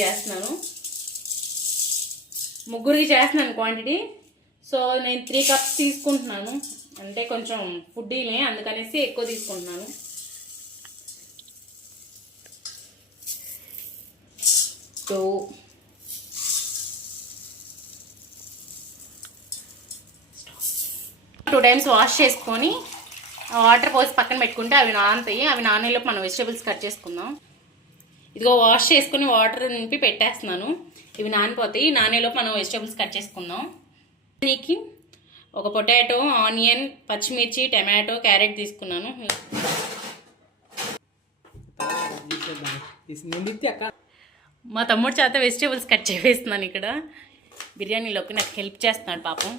చేస్తున్నాను. ముగ్గురికి చేస్తున్నాను క్వాంటిటీ సో నేను త్రీ కప్స్ తీసుకుంటున్నాను. అంటే కొంచెం ఫుడ్డీనే అందుకనేసి ఎక్కువ తీసుకుంటున్నాను. టూ టూ టైమ్స్ వాష్ చేసుకొని వాటర్ పోసి పక్కన పెట్టుకుంటే అవి నానతాయి. అవి నానేలోపు మనం వెజిటేబుల్స్ కట్ చేసుకుందాం. ఇదిగో వాష్ చేసుకుని వాటర్ నింపి పెట్టేస్తున్నాను. ఇవి నానిపోతాయి. నానేలో మనం వెజిటేబుల్స్ కట్ చేసుకుందాం. నీకి ఒక పొటాటో ఆనియన్ పచ్చిమిర్చి టమాటో క్యారెట్ తీసుకున్నాను. మా తమ్ముడు చేత వెజిటేబుల్స్ కట్ చేసేస్తున్నాను ఇక్కడ. బిర్యానీలోకి నాకు హెల్ప్ చేస్తున్నాడు పాపం.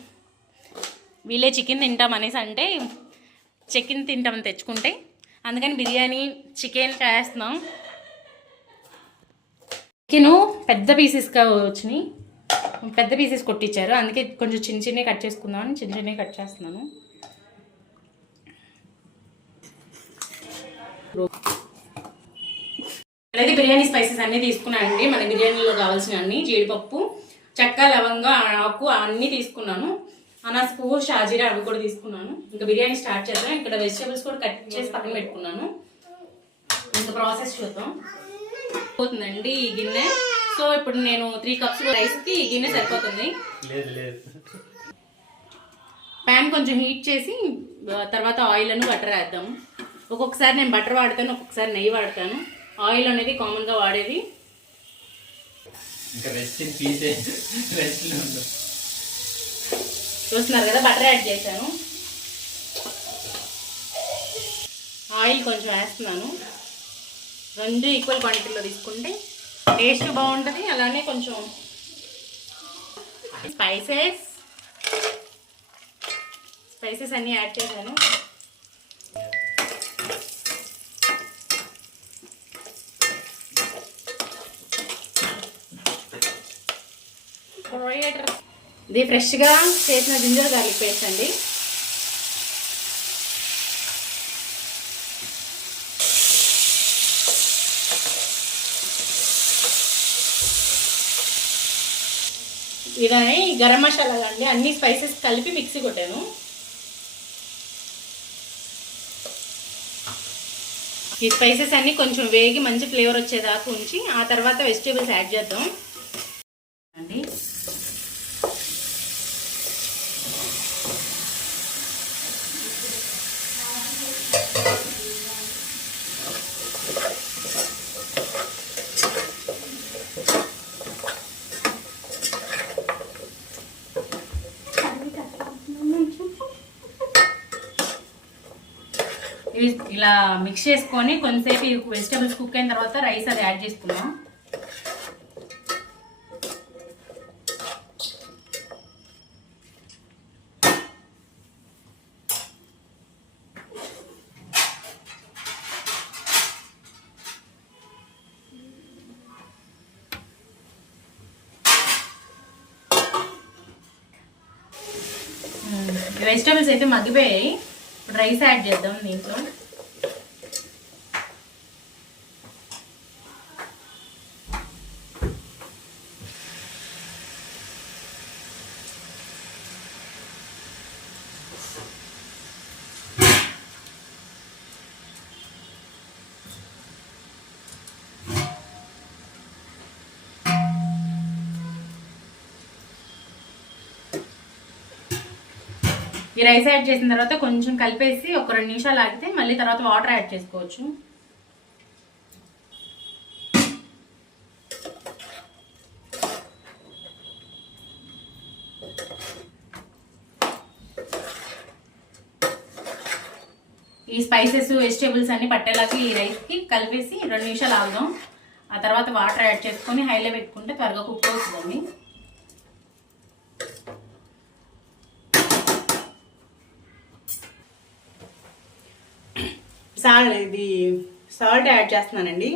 వీళ్ళే చికెన్ తింటాం అనేసి అంటే చికెన్ తింటామని తెచ్చుకుంటే అందుకని బిర్యానీ చికెన్ చేస్తున్నాం. చికెను పెద్ద పీసెస్గా వచ్చినాయి. పెద్ద పీసెస్ కొట్టించారు. అందుకే కొంచెం చిన్న చిన్నవి కట్ చేసుకుందామని చిన్న చిన్నవి కట్ చేస్తున్నాను. అయితే బిర్యానీ స్పైసెస్ అన్నీ తీసుకున్నానండి. మన బిర్యానీలో కావాల్సిన అన్ని జీడిపప్పు చెక్క లవంగా ఆకు అన్నీ తీసుకున్నాను. అనాస పువ్వు షాజీరా అవి కూడా తీసుకున్నాను. ఇంకా బిర్యానీ స్టార్ట్ చేద్దాం. ఇక్కడ వెజిటేబుల్స్ కూడా కట్ చేసి పక్కన పెట్టుకున్నాను. ఇంకా ప్రాసెస్ చూద్దాం. పోతుందండి ఈ గిన్నె. సో ఇప్పుడు నేను త్రీ కప్స్ రైస్కి ఈ గిన్నె సరిపోతుంది. ప్యాన్ కొంచెం హీట్ చేసి తర్వాత ఆయిల్ అని బటర్ వేద్దాం. ఒక్కొక్కసారి నేను బటర్ వాడతాను ఒక్కొక్కసారి నెయ్యి వాడతాను. ఆయిల్ అనేది కామన్గా వాడేది. చూస్తున్నారు కదా బటర్ యాడ్ చేశాను. ఆయిల్ కొంచెం వేస్తున్నాను. రెండు ఈక్వల్ క్వాంటిటీలో తీసుకుంటే టేస్ట్ బాగుంటుంది అలానే కొంచెం స్పైసెస్ స్పైసెస్ అన్నీ యాడ్ చేశాను. ఇది ఫ్రెష్గా చేసిన జింజర్ గార్లిక్ పేస్ట్ అండి. ఇదని గరం మసాలా అండి అన్ని స్పైసెస్ కలిపి మిక్సీ కొట్టాను. ఈ స్పైసెస్ అన్నీ కొంచెం వేగి మంచి ఫ్లేవర్ వచ్చేదాకా ఉంచి ఆ తర్వాత వెజిటేబుల్స్ యాడ్ చేద్దాం అండి ఇట్లా మిక్స్ చేసుకొని కొంతసేపు ఈ వెజిటేబుల్స్ కుక్ అయిన తర్వాత రైస్ అది యాడ్ చేసుకున్నాం వెజిటేబుల్స్ అయితే మగ్గిపోయాయి. ఇప్పుడు రైస్ యాడ్ చేద్దాం దీంట్లో. ఈ రైస్ యాడ్ చేసిన తర్వాత కొంచెం కలిపేసి ఒక రెండు నిమిషాలు ఆగితే మళ్ళీ తర్వాత వాటర్ యాడ్ చేసుకోవచ్చు. ఈ స్పైసెస్ వెజిటేబుల్స్ అన్ని పట్టేలాగా ఈ రైస్కి కలిపేసి రెండు నిమిషాలు ఆగుదాం. ఆ తర్వాత వాటర్ యాడ్ చేసుకొని హైలో పెట్టుకుంటే త్వరగా కుక్ అవుతుందండి. సాల్ట్ ఇది సాల్ట్ యాడ్ చేస్తున్నానండి.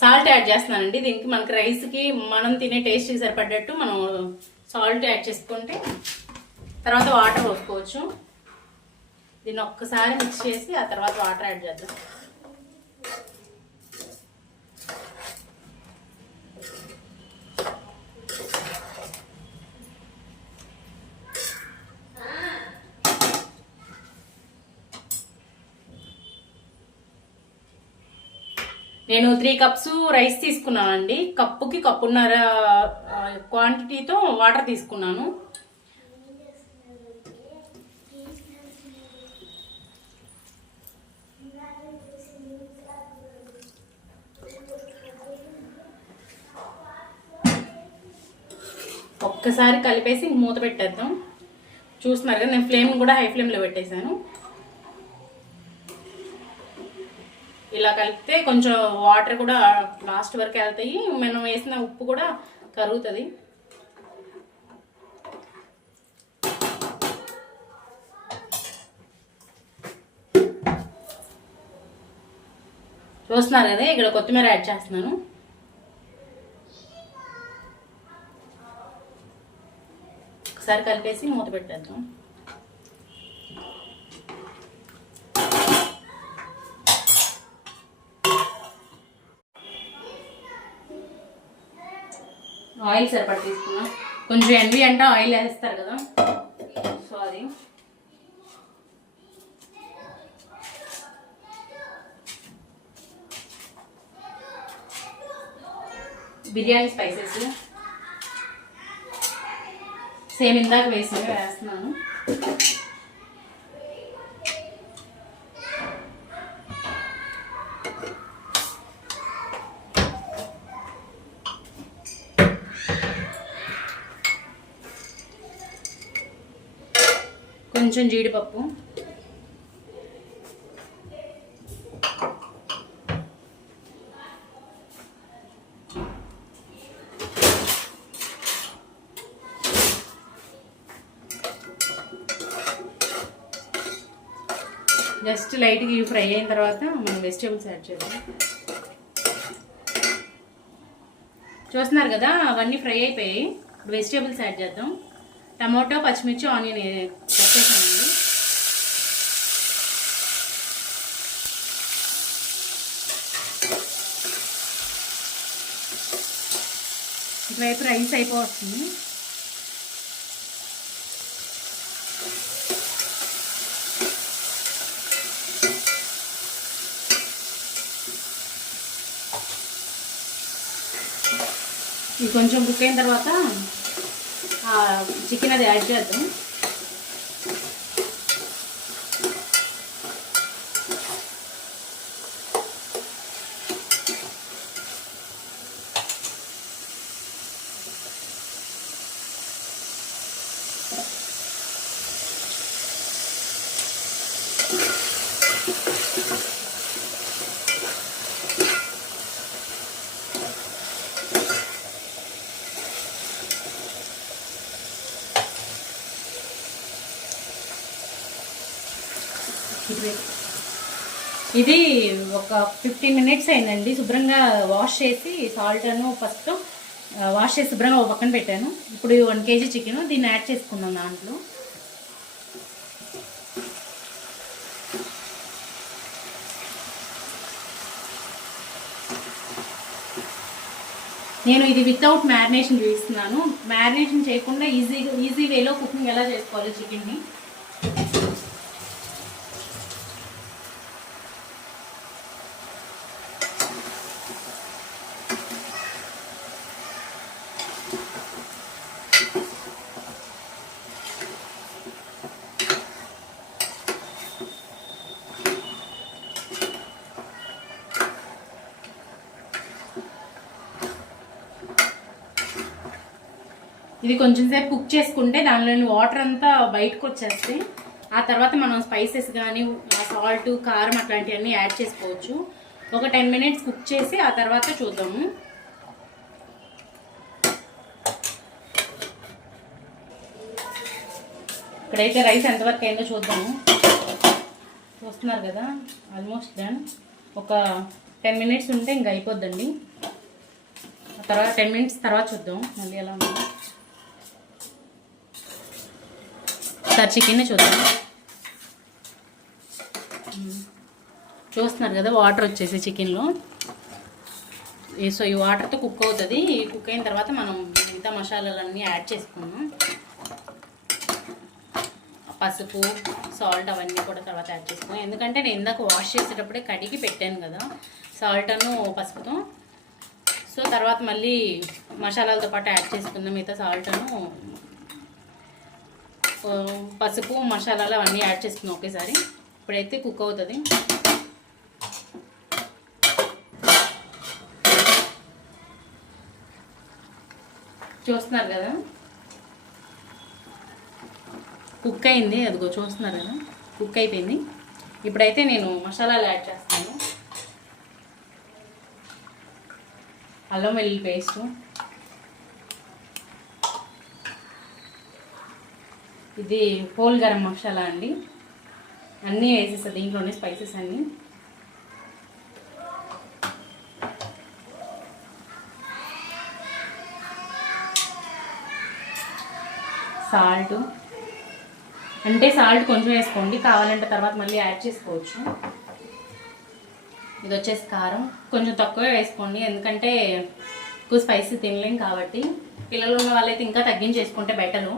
సాల్ట్ యాడ్ చేస్తున్నానండి. దీనికి మనకి రైస్కి మనం తినే టేస్ట్కి సరిపడ్డట్టు మనం సాల్ట్ యాడ్ చేసుకుంటే తర్వాత వాటర్ పోసుకోవచ్చు. దీన్ని ఒక్కసారి మిక్స్ చేసి ఆ తర్వాత వాటర్ యాడ్ చేద్దాం. నేను త్రీ కప్స్ రైస్ తీసుకున్నానండి. కప్పుకి కప్పున్నర క్వాంటిటీతో వాటర్ తీసుకున్నాను. ఒక్కసారి కలిపేసి మూత పెట్టేద్దాం. చూస్తున్నారు కదా నేను ఫ్లేమ్ కూడా హై ఫ్లేమ్లో పెట్టేశాను. ఇలా కలిపితే కొంచెం వాటర్ కూడా లాస్ట్ వరకు వెళ్తాయి. మనం వేసిన ఉప్పు కూడా కరుగుతుంది. చూస్తున్నారు కదా ఇక్కడ కొత్తిమీర యాడ్ చేస్తున్నాను. ఒకసారి కలిపేసి మూత పెట్టేద్దాం. ఆయిల్ సరిపడి తీసుకున్నాం. కొంచెం ఎన్వి అంటే ఆయిల్ వేస్తారు కదా. సో అది. బిర్యానీ స్పైసెస్. సేమ్ ఇందాక వేసినవి వేస్తున్నాను. కొంచెం జీడిపప్పు. జస్ట్ లైట్గా ఇవి ఫ్రై అయిన తర్వాత మనం వెజిటేబుల్స్ యాడ్ చేద్దాం. చూస్తున్నారు కదా అవన్నీ ఫ్రై అయిపోయాయి. ఇప్పుడు వెజిటేబుల్స్ యాడ్ చేద్దాం. టమాటో పచ్చిమిర్చి ఆనియన్ కట్ చేసామండి ఇటువైపు రైస్ అయిపోతుంది. ఇది కొంచెం కుక్ అయిన తర్వాత చికెన్ అది యాడ్ చేద్దాం. ఇది ఒక ఫిఫ్టీన్ మినిట్స్ అయిందండి. శుభ్రంగా వాష్ చేసి సాల్ట్ అను ఫస్ట్ వాష్ చేసి శుభ్రంగా ఒక పక్కన పెట్టాను. ఇప్పుడు వన్ కేజీ చికెన్ దీన్ని యాడ్ చేసుకుందాం దాంట్లో. నేను ఇది వితౌట్ మ్యారినేషన్ చూపిస్తున్నాను మ్యారినేషన్ చేయకుండా ఈజీ ఈజీ వేలో కుకింగ్ ఎలా చేసుకోవాలి చికెన్ని? ఇది కొంచెం సేపు కుక్ చేసుకుంటే దానిలోని వాటర్ అంతా బయటకు వచ్చేస్తాయి. ఆ తర్వాత మనం స్పైసెస్ కానీ సాల్ట్ కారం అట్లాంటివన్నీ యాడ్ చేసుకోవచ్చు. ఒక టెన్ మినిట్స్ కుక్ చేసి ఆ తర్వాత చూద్దాము. ఇక్కడైతే రైస్ ఎంతవరకు అయిందో చూద్దాము. చూస్తున్నారు కదా ఆల్మోస్ట్ డన్. ఒక టెన్ మినిట్స్ ఉంటే ఇంకా అయిపోద్దండి. ఆ తర్వాత టెన్ మినిట్స్ తర్వాత చూద్దాం. మళ్ళీ ఎలా ఉందో. సార్ చికెన్ చూద్దాం. చూస్తున్నారు కదా వాటర్ వచ్చేసి చికెన్లో. సో ఈ వాటర్తో కుక్ అవుతుంది. కుక్ అయిన తర్వాత మనం మిగతా మసాలాలన్నీ యాడ్ చేసుకున్నాం పసుపు సాల్ట్ అవన్నీ కూడా తర్వాత యాడ్ చేసుకున్నాం ఎందుకంటే నేను ఇందాక వాష్ చేసేటప్పుడే కడిగి పెట్టాను కదా సాల్ట్ను పసుపుతో. సో తర్వాత మళ్ళీ మసాలాలతో పాటు యాడ్ చేసుకుందాం. మిగతా సాల్ట్ను పసుపు మసాలాలు అవన్నీ యాడ్ చేసుకున్నాం ఒకేసారి. ఇప్పుడైతే కుక్ అవుతుంది. చూస్తున్నారు కదా? కుక్ అయింది. అదిగో చూస్తున్నారు కదా? కుక్ అయిపోయింది. ఇప్పుడైతే నేను మసాలాలు యాడ్ చేస్తాను. అల్లం వెల్లుల్లి పేస్టు. ఇది హోల్ గరం మసాలా అండి. అన్నీ వేసేస్తా దీంట్లోనే స్పైసెస్ అన్నీ. సాల్ట్ అంటే సాల్ట్ కొంచెం వేసుకోండి కావాలంటే తర్వాత మళ్ళీ యాడ్ చేసుకోవచ్చు. ఇది వచ్చేసి కారం. కొంచెం తక్కువ వేసుకోండి ఎందుకంటే ఎక్కువ స్పైసీ తినలేం కాబట్టి. పిల్లలు ఉన్న వాళ్ళైతే ఇంకా తగ్గించేసుకుంటే బెటరు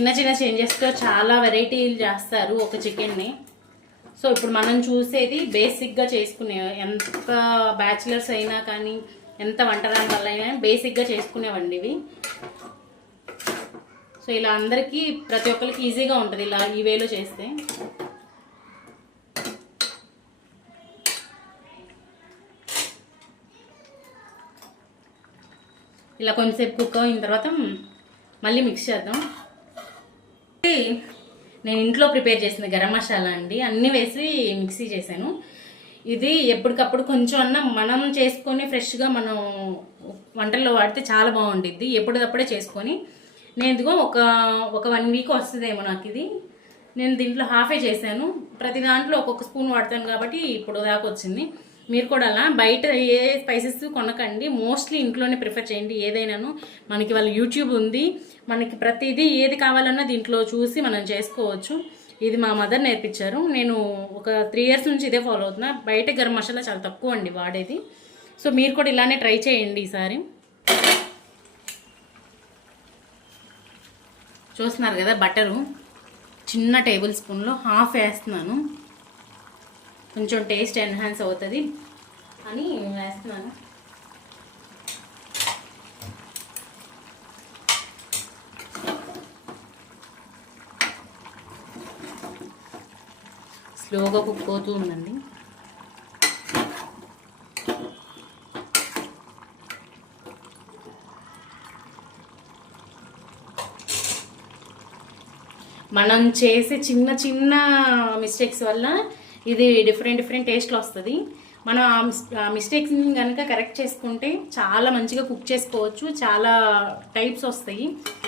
చిన్న చిన్న చేంజెస్తో చాలా వెరైటీలు చేస్తారు ఒక చికెన్ని సో ఇప్పుడు మనం చూసేది బేసిక్గా చేసుకునే ఎంత బ్యాచిలర్స్ అయినా కానీ ఎంత వంటరాని వల్ల అయినా బేసిక్గా చేసుకునేవండి ఇవి. సో ఇలా అందరికీ ప్రతి ఒక్కరికి ఈజీగా ఉంటుంది ఇలా ఈ వేలో చేస్తే. ఇలా కొంచెంసేపు కుక్ అయిన తర్వాత మళ్ళీ మిక్స్ చేద్దాం. నేను ఇంట్లో ప్రిపేర్ చేసిన గరం మసాలా అండి. అన్నీ వేసి మిక్సీ చేశాను. ఇది ఎప్పటికప్పుడు కొంచెం అన్న మనం చేసుకొని ఫ్రెష్గా మనం వంటల్లో వాడితే చాలా బాగుండిద్ది. ఎప్పటికప్పుడే చేసుకొని నేను ఇదిగో ఒక ఒక వన్ వీక్ వస్తుందేమో నాకు ఇది. నేను దీంట్లో హాఫే చేశాను. ప్రతి దాంట్లో ఒక్కొక్క స్పూన్ వాడతాను కాబట్టి ఇప్పుడు దాకా వచ్చింది. మీరు కూడా అలా బయట ఏ స్పైసెస్ కొనకండి. మోస్ట్లీ ఇంట్లోనే ప్రిఫర్ చేయండి. ఏదైనాను మనకి వాళ్ళ యూట్యూబ్ ఉంది. మనకి ప్రతిదీ ఏది కావాలన్నా దీంట్లో చూసి మనం చేసుకోవచ్చు. ఇది మా మదర్ నేర్పించారు. నేను ఒక త్రీ ఇయర్స్ నుంచి ఇదే ఫాలో అవుతున్నా. బయట గరం మసాలా చాలా తక్కువ అండి వాడేది. సో మీరు కూడా ఇలానే ట్రై చేయండి ఈసారి. చూస్తున్నారు కదా బటరు. చిన్న టేబుల్ స్పూన్లో హాఫ్ వేస్తున్నాను. కొంచెం టేస్ట్ ఎన్హాన్స్ అవుతుంది అని వేస్తున్నాను. స్లోగా కుక్ అవుతూ ఉందండి మనం చేసే చిన్న చిన్న మిస్టేక్స్ వల్ల ఇది డిఫరెంట్ డిఫరెంట్ టేస్ట్లో వస్తుంది. మనం ఆ మిస్ ఆ మిస్టేక్స్ని కనుక కరెక్ట్ చేసుకుంటే చాలా మంచిగా కుక్ చేసుకోవచ్చు. చాలా టైప్స్ వస్తాయి.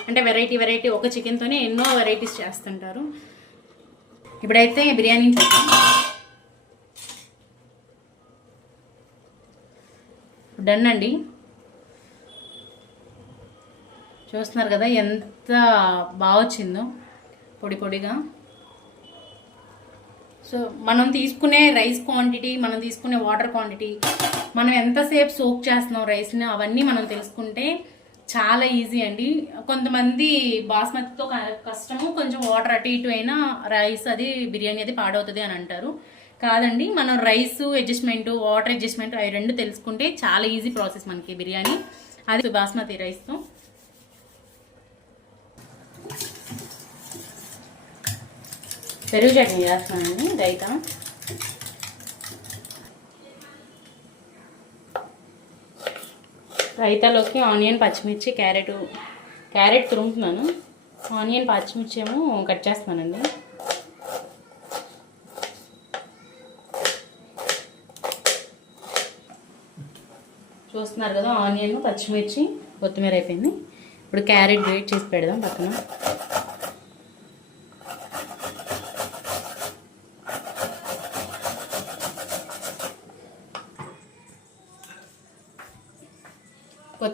అంటే వెరైటీ వెరైటీ ఒక చికెన్తోనే ఎన్నో వెరైటీస్ చేస్తుంటారు. ఇప్పుడైతే బిర్యానీ చూద్దాం. డన్ అండి. చూస్తున్నారు కదా ఎంత బాగా వచ్చిందో పొడి పొడిగా. సో మనం తీసుకునే రైస్ క్వాంటిటీ మనం తీసుకునే వాటర్ క్వాంటిటీ మనం ఎంతసేపు సోక్ చేస్తున్నాం రైస్ని అవన్నీ మనం తెలుసుకుంటే చాలా ఈజీ అండి. కొంతమంది బాస్మతితో క- కష్టము కొంచెం వాటర్ అటు ఇటు అయినా రైస్ అది బిర్యానీ అది పాడవుతుంది అని అంటారు. కాదండి మనం రైస్ అడ్జస్ట్మెంట్ వాటర్ అడ్జస్ట్మెంట్ అవి రెండు తెలుసుకుంటే చాలా ఈజీ ప్రాసెస్ మనకి బిర్యానీ. అది బాస్మతి రైస్తో. పెరుగు చట్నీ చేస్తున్నానండి రైతా. రైతాలోకి ఆనియన్ పచ్చిమిర్చి క్యారెట్ క్యారెట్ తురుముతున్నాను. ఆనియన్ పచ్చిమిర్చి ఏమో కట్ చేస్తున్నానండి. చూస్తున్నారు కదా ఆనియన్ పచ్చిమిర్చి కొత్తిమీర అయిపోయింది. ఇప్పుడు క్యారెట్ గ్రేట్ చేసి పెడదాం పక్కన.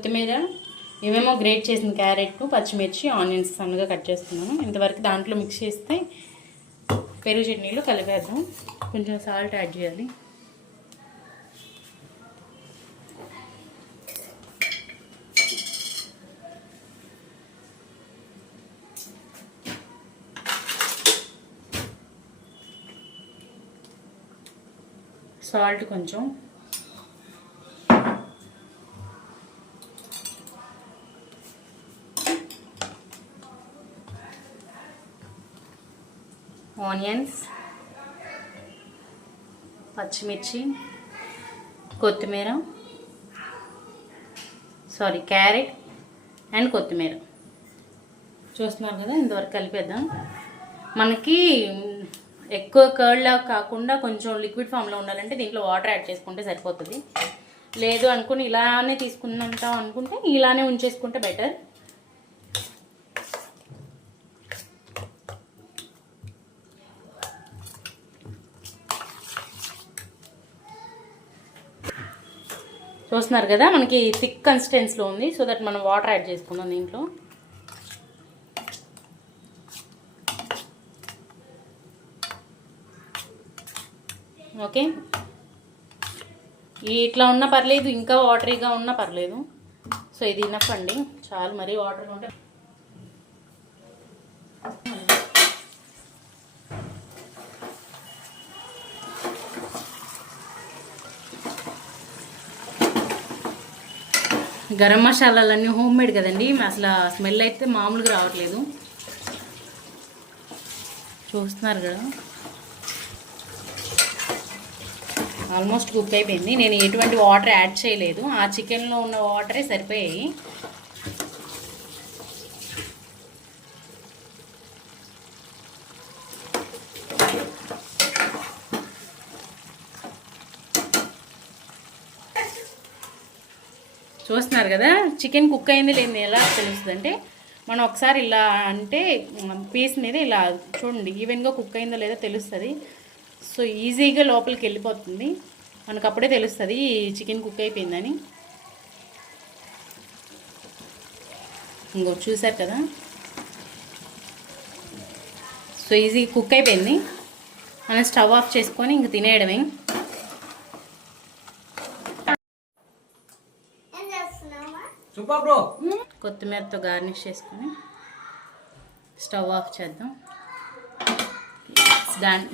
కొత్తిమీర ఇవేమో గ్రేట్ చేసిన క్యారెట్ పచ్చిమిర్చి ఆనియన్స్ సన్నగా కట్ చేస్తున్నాను. ఇంతవరకు దాంట్లో మిక్స్ చేస్తే పెరుగు చట్నీలో కలిపేద్దాం. కొంచెం సాల్ట్ యాడ్ చేయాలి. సాల్ట్ కొంచెం ఆనియన్స్ పచ్చిమిర్చి కొత్తిమీర సారీ క్యారెట్ అండ్ కొత్తిమీర. చూస్తున్నారు కదా ఇంతవరకు కలిపేద్దాం. మనకి ఎక్కువ కర్డ్లా కాకుండా కొంచెం లిక్విడ్ ఫామ్లో ఉండాలంటే దీంట్లో వాటర్ యాడ్ చేసుకుంటే సరిపోతుంది. లేదు అనుకుని ఇలానే తీసుకుంటాం అనుకుంటే ఇలానే ఉంచేసుకుంటే బెటర్ చూస్తున్నారు కదా మనకి థిక్ కన్సిస్టెన్సీలో ఉంది. సో దట్ మనం వాటర్ యాడ్ చేసుకుందాం దీంట్లో. ఓకే ఇట్లా ఉన్నా పర్లేదు ఇంకా వాటరీగా ఉన్నా పర్లేదు. సో ఇది ఇనఫ్ అండి. చాలు మరీ వాటర్ ఉంటే గరం మసాలాలన్నీ హోమ్ మేడ్ కదండి. అసలు స్మెల్ అయితే మామూలుగా రావట్లేదు. చూస్తున్నారు కదా. ఆల్మోస్ట్ కుక్ అయిపోయింది. నేను ఎటువంటి వాటర్ యాడ్ చేయలేదు. ఆ చికెన్లో ఉన్న వాటరే సరిపోయాయి. చూస్తున్నారు కదా? చికెన్ కుక్ అయింది లేని ఎలా తెలుస్తుంది అంటే మనం ఒకసారి ఇలా అంటే పీస్ మీద ఇలా చూడండి ఈవెన్గా కుక్ అయిందో లేదో తెలుస్తుంది. సో ఈజీగా లోపలికి వెళ్ళిపోతుంది. మనకు అప్పుడే తెలుస్తుంది ఈ చికెన్ కుక్ అయిపోయిందని. ఇంకో చూసారు కదా? సో ఈజీ కుక్ అయిపోయింది. మనం స్టవ్ ఆఫ్ చేసుకొని ఇంక తినేయడమే. సూపర్ బ్రో కొత్తిమీరతో గార్నిష్ చేసుకొని స్టవ్ ఆఫ్ చేద్దాం. డన్